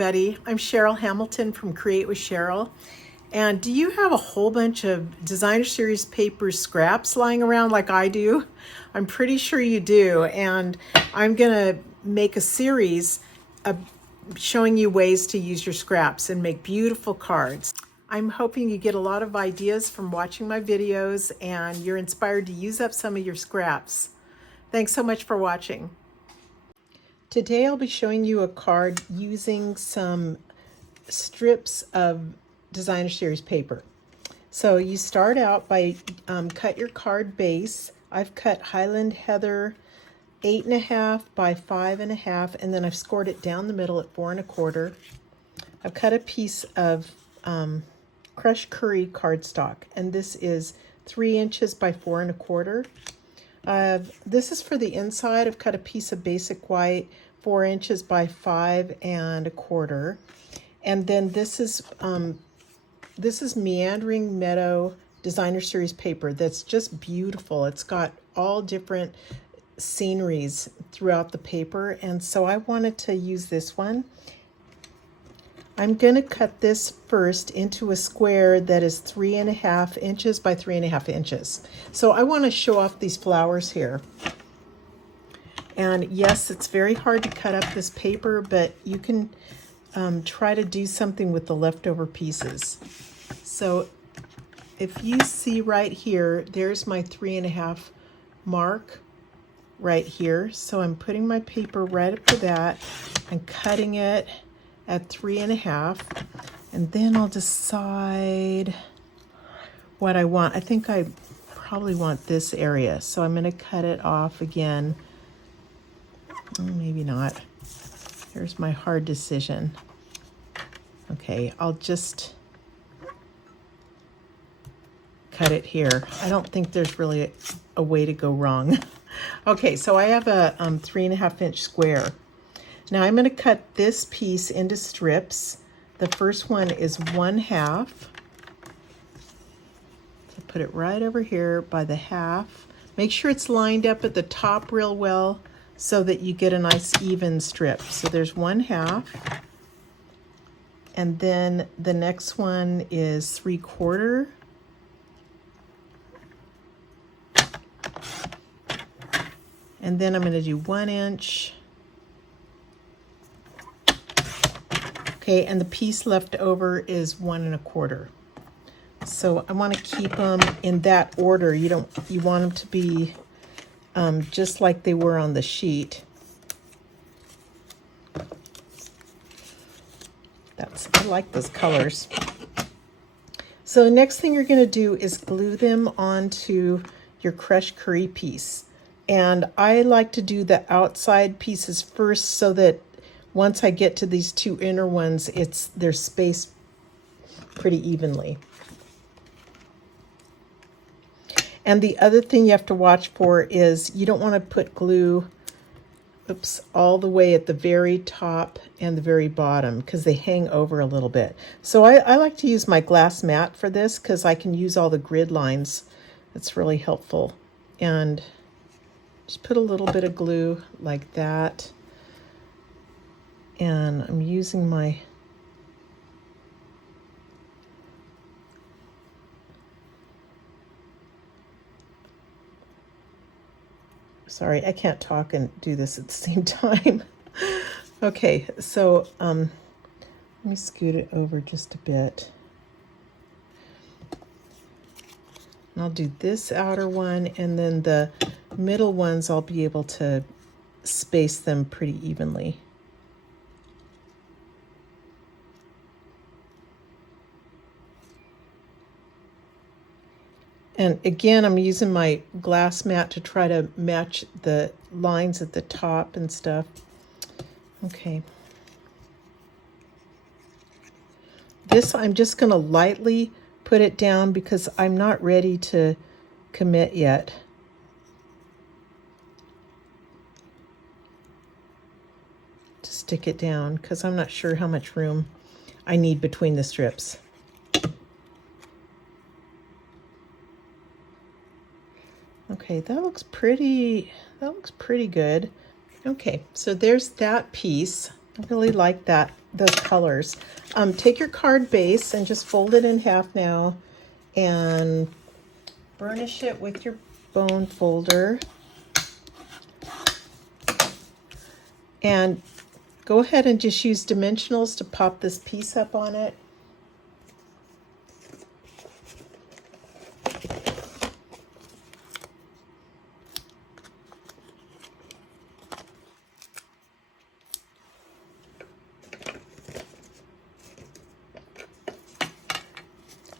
everybody. I'm Cheryl Hamilton from Create with Cheryl. And do you have a whole bunch of designer series paper scraps lying around like I do? I'm pretty sure you do. And I'm going to make a series of showing you ways to use your scraps and make beautiful cards. I'm hoping you get a lot of ideas from watching my videos and you're inspired to use up some of your scraps. Thanks so much for watching. Today I'll be showing you a card using some strips of designer series paper. So you start out by cut your card base. I've cut Highland Heather 8.5 by 5.5, and then I've scored it down the middle at 4 1/4. I've cut a piece of crushed curry cardstock, and this is 3 inches by 4 1/4. This is for the inside. I've cut a piece of basic white, 4 inches by 5 1/4. And then this is Meandering Meadow Designer Series paper that's just beautiful. It's got all different sceneries throughout the paper, and so I wanted to use this one. I'm going to cut this first into a square that is 3.5 inches by 3.5 inches. So I want to show off these flowers here. And yes, it's very hard to cut up this paper, but you can try to do something with the leftover pieces. So if you see right here, there's my 3.5 mark right here. So I'm putting my paper right up to that and cutting it at 3.5, and then I'll decide what I want. I think I probably want this area, so I'm going to cut it off again. Maybe not. Here's my hard decision. Okay, I'll just cut it here. I don't think there's really a way to go wrong. Okay, so I have a 3.5 inch square. Now I'm going to cut this piece into strips. The first one is 1/2. So put it right over here by the half. Make sure it's lined up at the top real well so that you get a nice even strip. So there's 1/2. And then the next one is 3/4. And then I'm going to do 1 inch. Okay, and the piece left over is 1 1/4. So I want to keep them in that order. You want them to be just like they were on the sheet. I like those colors. So the next thing you're going to do is glue them onto your crushed curry piece. And I like to do the outside pieces first so that once I get to these two inner ones, they're spaced pretty evenly. And the other thing you have to watch for is you don't want to put glue all the way at the very top and the very bottom because they hang over a little bit. So I like to use my glass mat for this because I can use all the grid lines. It's really helpful. And just put a little bit of glue like that. And I'm using my sorry, I can't talk and do this at the same time. Okay, so let me scoot it over just a bit. And I'll do this outer one, and then the middle ones I'll be able to space them pretty evenly. And again, I'm using my glass mat to try to match the lines at the top and stuff. Okay. This, I'm just going to lightly put it down because I'm not ready to commit yet. To stick it down because I'm not sure how much room I need between the strips. Okay, that looks pretty good. Okay, so there's that piece. I really like those colors. Take your card base and just fold it in half now and burnish it with your bone folder. And go ahead and just use dimensionals to pop this piece up on it.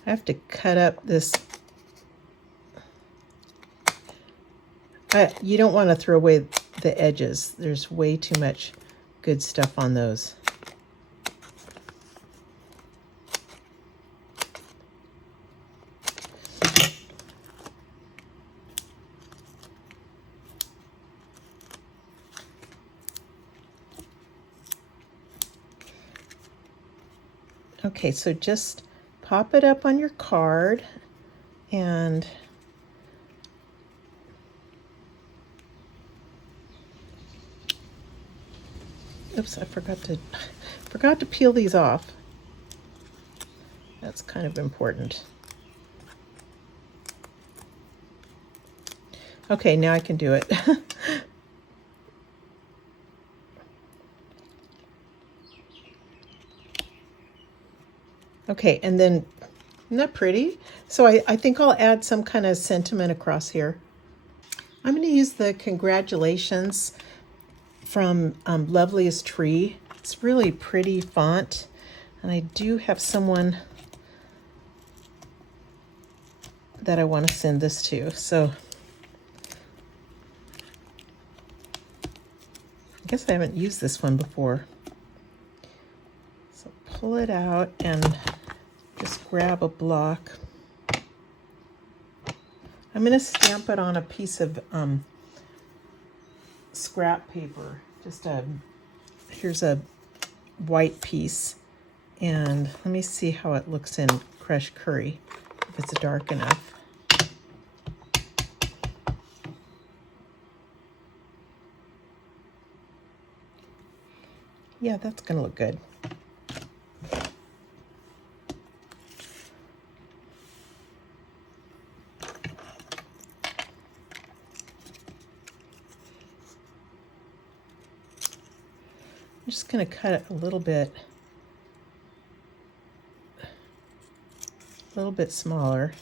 I have to cut up this. You don't want to throw away the edges. There's way too much good stuff on those. Okay, so just pop it up on your card and oops, I forgot to peel these off. That's kind of important. Okay, now I can do it. Okay, and then, isn't that pretty? So I think I'll add some kind of sentiment across here. I'm going to use the congratulations from Loveliest Tree. It's really pretty font. And I do have someone that I want to send this to. So I guess I haven't used this one before. So pull it out and just grab a block. I'm going to stamp it on a piece of scrap paper. Here's a white piece. And let me see how it looks in crushed curry, if it's dark enough. Yeah, that's going to look good. I'm just going to cut it a little bit smaller.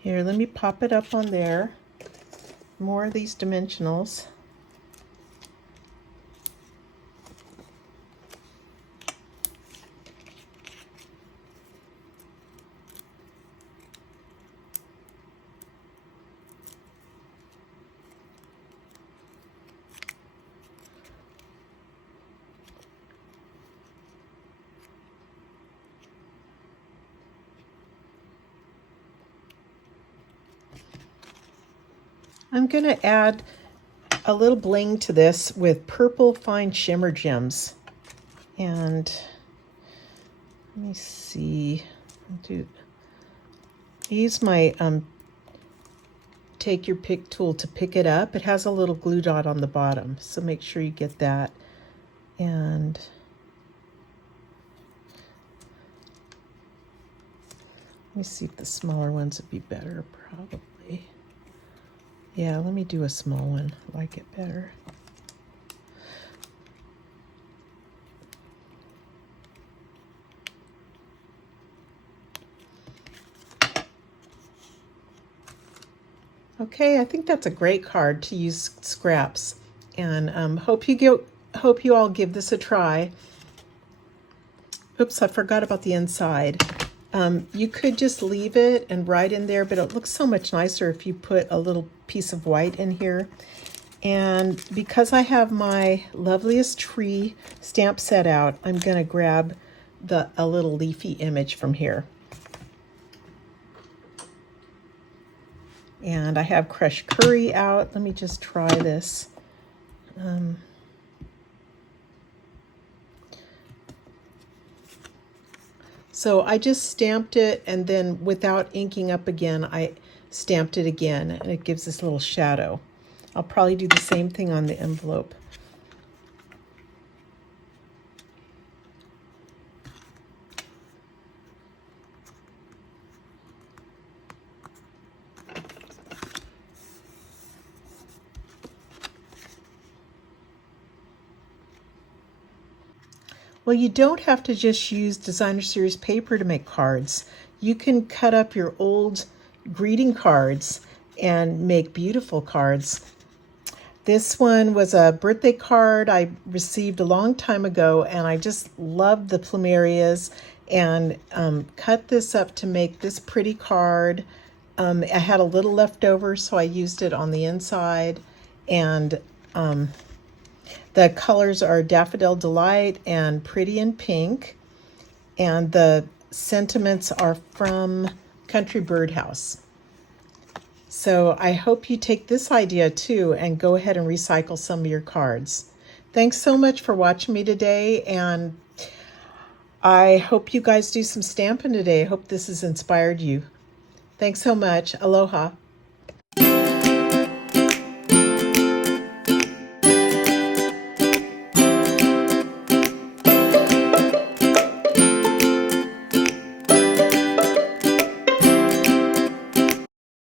Here, let me pop it up on there. More of these dimensionals. I'm going to add a little bling to this with purple fine shimmer gems. And let me see. Use my take your pick tool to pick it up. It has a little glue dot on the bottom, so make sure you get that. And let me see if the smaller ones would be better, probably. Yeah, let me do a small one. I like it better. Okay, I think that's a great card to use scraps, and hope you all give this a try. Oops, I forgot about the inside. You could just leave it and write in there, but it looks so much nicer if you put a little piece of white in here. And because I have my Loveliest Tree stamp set out, I'm going to grab a little leafy image from here. And I have crushed curry out. Let me just try this. So I just stamped it, and then without inking up again, I stamped it again, and it gives this little shadow. I'll probably do the same thing on the envelope. Well, you don't have to just use designer series paper to make cards. You can cut up your old greeting cards and make beautiful cards. This one was a birthday card I received a long time ago, and I just loved the plumerias and cut this up to make this pretty card. I had a little left over, so I used it on the inside, and the colors are Daffodil Delight and Pretty in Pink, and the sentiments are from Country Birdhouse. So I hope you take this idea too and go ahead and recycle some of your cards. Thanks so much for watching me today, and I hope you guys do some stamping today. I hope this has inspired you. Thanks so much. Aloha.